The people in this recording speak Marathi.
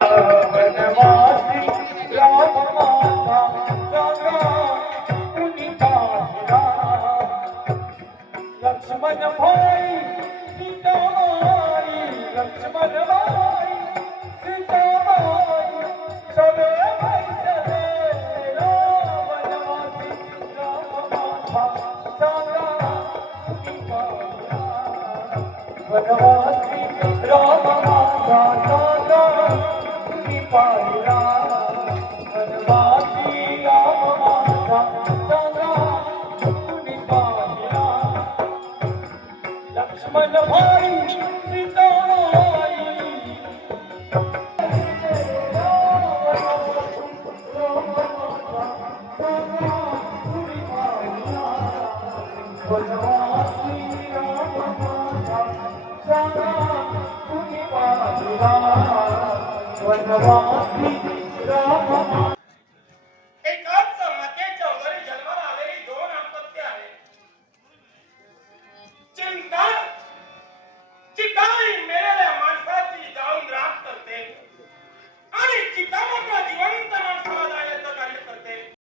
वनवासी राम माता जागा कुणी पाहिला लक्ष्मण भाई सीतामाई लक्ष्मण भाई सीतामाई सवे बैठले वनवासी राम माता जागा कुणी पाहिला वनवासी राम माता जागा पाहिला वनवासी राम माता जागा कुणी पाहिला लक्ष्मण भाई सीतामाई वनवासी राम माता जागा कुणी पाहिला वनवासी राम